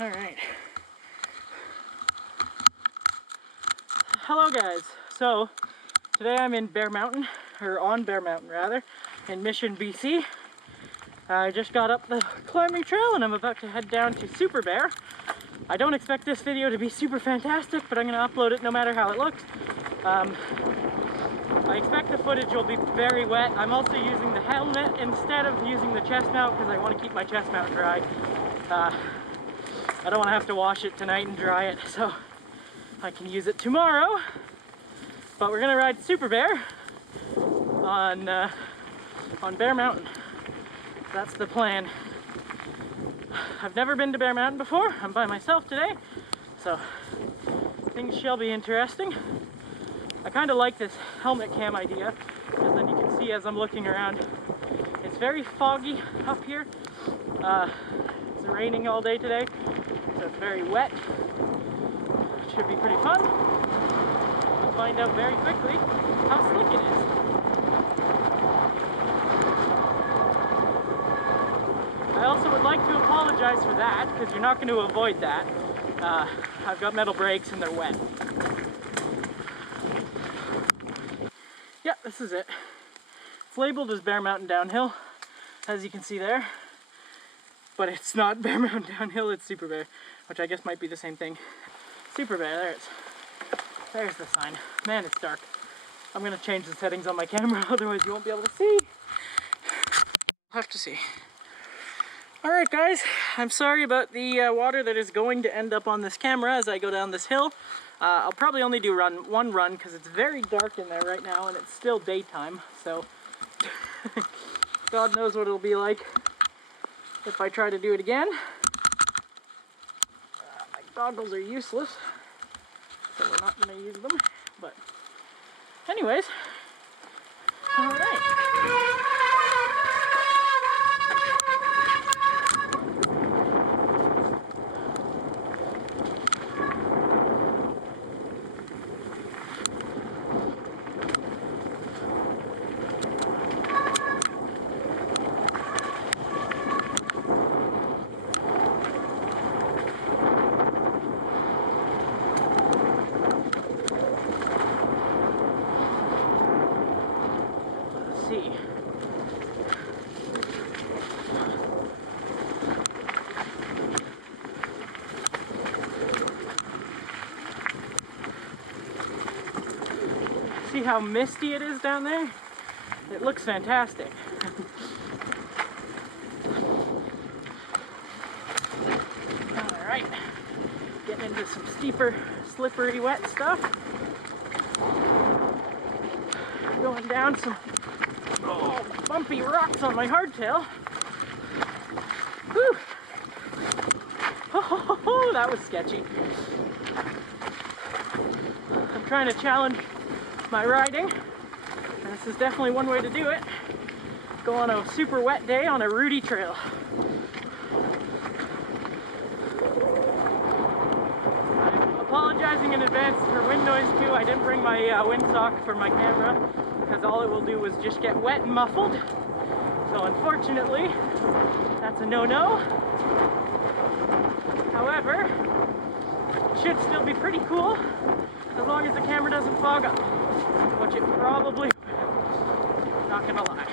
All right. Hello guys. So today I'm in Bear Mountain, or on Bear Mountain rather, in Mission, BC. I just got up the climbing trail and I'm about to head down to Super Bear. I don't expect this video to be super fantastic, but I'm gonna upload it no matter how it looks. I expect the footage will be very wet. I'm also using the helmet instead of using the chest mount because I want to keep my chest mount dry. I don't want to have to wash it tonight and dry it, so I can use it tomorrow. But we're gonna ride Super Bear on Bear Mountain. That's the plan. I've never been to Bear Mountain before. I'm by myself today, so things shall be interesting. I kind of like this helmet cam idea because then you can see as I'm looking around. It's very foggy up here. It's raining all day today, so it's very wet. It should be pretty fun. We'll find out very quickly how slick it is. I also would like to apologize for that because you're not going to avoid that. I've got metal brakes and they're wet. Yeah, this is it. It's labeled as Bear Mountain Downhill, as you can see there. But it's not Bear Mountain Downhill, it's Super Bear, which I guess might be the same thing. Super Bear, there's the sign. Man, it's dark. I'm gonna change the settings on my camera, otherwise you won't be able to see. I'll have to see. Alright guys, I'm sorry about the water that is going to end up on this camera as I go down this hill. I'll probably only do one run because it's very dark in there right now and it's still daytime, so God knows what it'll be like if I try to do it again. My goggles are useless, so we're not going to use them, but anyways, alright. See. See how misty it is down there? It looks fantastic. Alright, getting into some steeper, slippery, wet stuff. Going down some bumpy rocks on my hardtail. Whew. Oh, that was sketchy. I'm trying to challenge my riding, and this is definitely one way to do it. Go on a super wet day on a rooty trail. I'm apologizing in advance for wind noise too. I didn't bring my windsock for my camera because all it will do is just get wet and muffled. So unfortunately, that's a no-no. However, it should still be pretty cool as long as the camera doesn't fog up, which it probably will. Not gonna lie.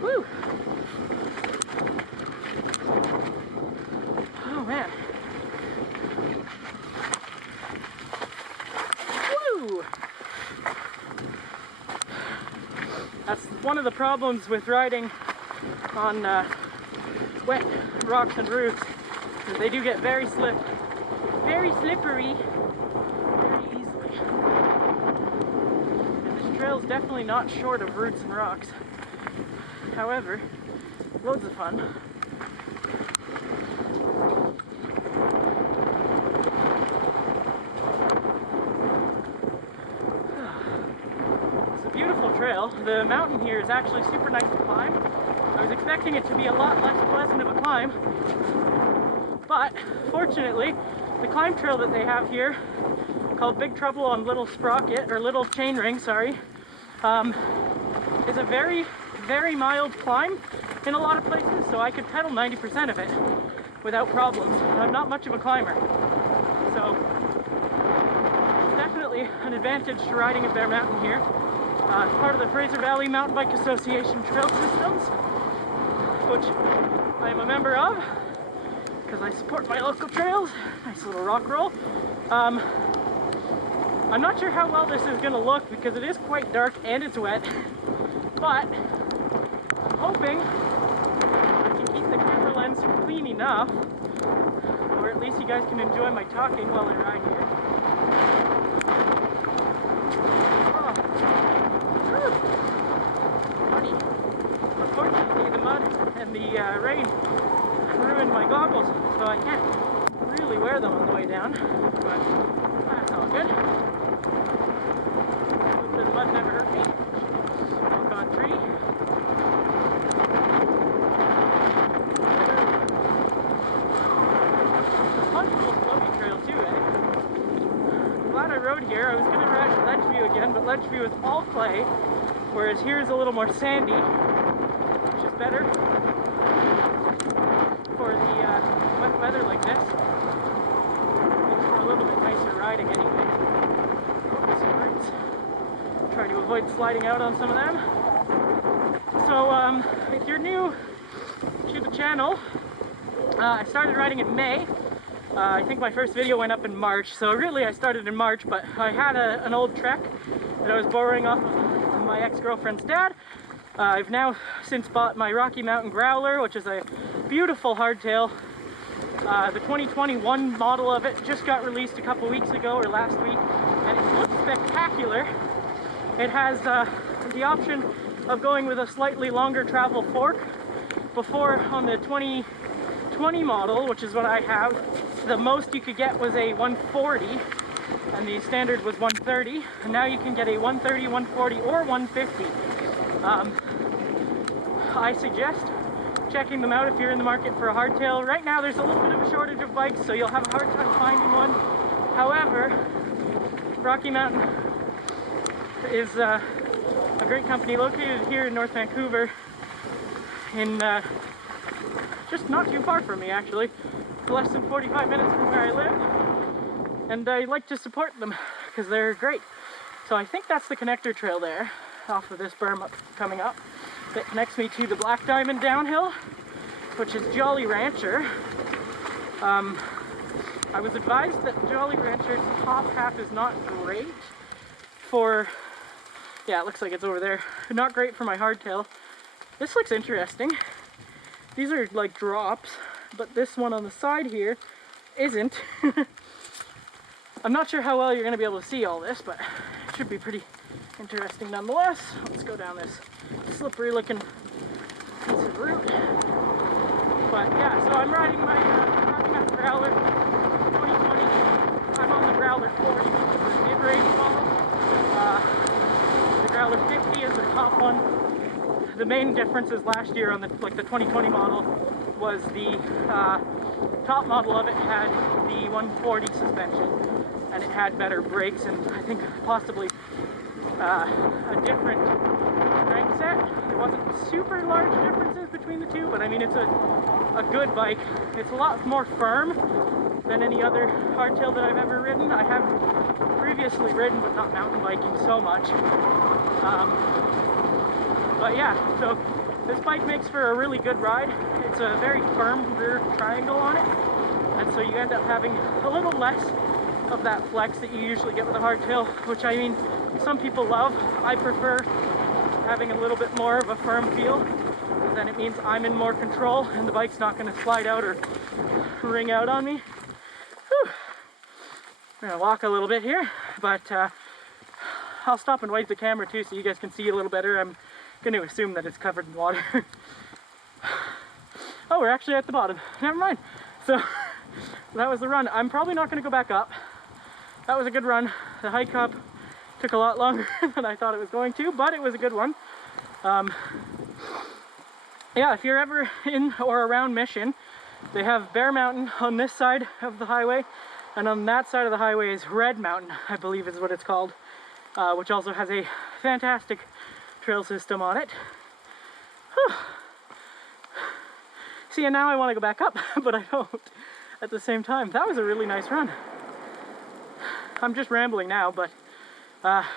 Woo! Oh man. Woo! That's one of the problems with riding on wet rocks and roofs, is they do get very slippery very easily. And this trail is definitely not short of roots and rocks. However, loads of fun. It's a beautiful trail. The mountain here is actually super nice to climb. I was expecting it to be a lot less pleasant of a climb, but fortunately, the climb trail that they have here, called Big Trouble on Little Sprocket, or Little Chain Ring, sorry, is a very, very mild climb in a lot of places, so I could pedal 90% of it without problems. I'm not much of a climber, so it's definitely an advantage to riding at Bear Mountain here. Part of the Fraser Valley Mountain Bike Association trail systems, which I am a member of because I support my local trails. Nice little rock roll. I'm not sure how well this is going to look because it is quite dark and it's wet, but I'm hoping I can keep the camera lens clean enough, or at least you guys can enjoy my talking while I ride here. Funny. Unfortunately, the mud and the rain ruined my goggles, so I can't really wear them on the way down, but that's all good. The mud never hurt me. Walk on tree. It's a fun little floaty trail too, eh? I'm glad I rode here. I was going to ride Ledgeview again, but Ledgeview is all clay, whereas here is a little more sandy, which is better for the wet weather like this. Makes for a little bit nicer riding anyway. Try to avoid sliding out on some of them. So if you're new to the channel, I started riding in May. I think my first video went up in March, so really I started in March, but I had an old Trek that I was borrowing off of my ex-girlfriend's dad. I've now since bought my Rocky Mountain Growler, which is a beautiful hardtail. The 2021 model of it just got released a couple weeks ago, or last week, and it looks spectacular. It has the option of going with a slightly longer travel fork. Before, on the 2020 model, which is what I have, the most you could get was a 140, and the standard was 130. And now you can get a 130, 140, or 150. I suggest checking them out if you're in the market for a hardtail. Right now there's a little bit of a shortage of bikes, so you'll have a hard time finding one. However, Rocky Mountain is a great company located here in North Vancouver, in just not too far from me actually, less than 45 minutes from where I live, and I like to support them because they're great. So I think that's the connector trail there off of this berm coming up that connects me to the Black Diamond downhill, which is Jolly Rancher. I was advised that Jolly Rancher's top half is not great for, yeah, it looks like it's over there. Not great for my hardtail. This looks interesting. These are like drops, but this one on the side here isn't. I'm not sure how well you're going to be able to see all this, but it should be pretty interesting nonetheless. Let's go down this slippery looking piece of route. But yeah, so I'm riding my Rocky Mountain Growler 2020. I'm on the Growler 40, which is the mid-range model. The Growler 50 is the top one. The main difference is last year on the 2020 model was the top model of it had the 140 suspension, and it had better brakes and I think possibly a different crank set. There wasn't super large differences between the two, but I mean it's a good bike. It's a lot more firm than any other hardtail that I've ever ridden. I have previously ridden, but not mountain biking so much. But yeah, so this bike makes for a really good ride. It's a very firm rear triangle on it, and so you end up having a little less of that flex that you usually get with a hardtail, which I mean, some people love. I prefer having a little bit more of a firm feel, because then it means I'm in more control and the bike's not going to slide out or ring out on me. Whew. I'm going to walk a little bit here, but I'll stop and wave the camera too so you guys can see a little better. I'm going to assume that it's covered in water. Oh, we're actually at the bottom. Never mind. So that was the run. I'm probably not going to go back up. That was a good run. The hike up took a lot longer than I thought it was going to, but it was a good one. Yeah, if you're ever in or around Mission, they have Bear Mountain on this side of the highway, and on that side of the highway is Red Mountain, I believe is what it's called, which also has a fantastic trail system on it. Whew. See, and now I want to go back up, but I don't at the same time. That was a really nice run. I'm just rambling now, but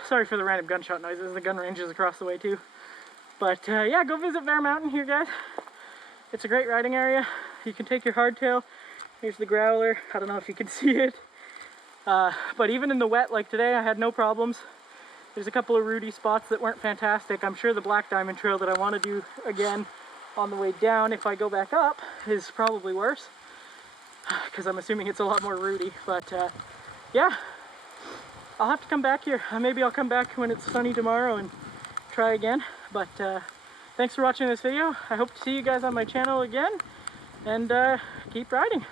sorry for the random gunshot noises. The gun range is across the way too. But yeah, go visit Bear Mountain here, guys. It's a great riding area. You can take your hardtail. Here's the growler. I don't know if you can see it. But even in the wet like today, I had no problems. There's a couple of rooty spots that weren't fantastic. I'm sure the Black Diamond Trail that I want to do again on the way down, if I go back up, is probably worse. Because I'm assuming it's a lot more rooty. But yeah, I'll have to come back here. Maybe I'll come back when it's sunny tomorrow and try again. But thanks for watching this video. I hope to see you guys on my channel again. And keep riding.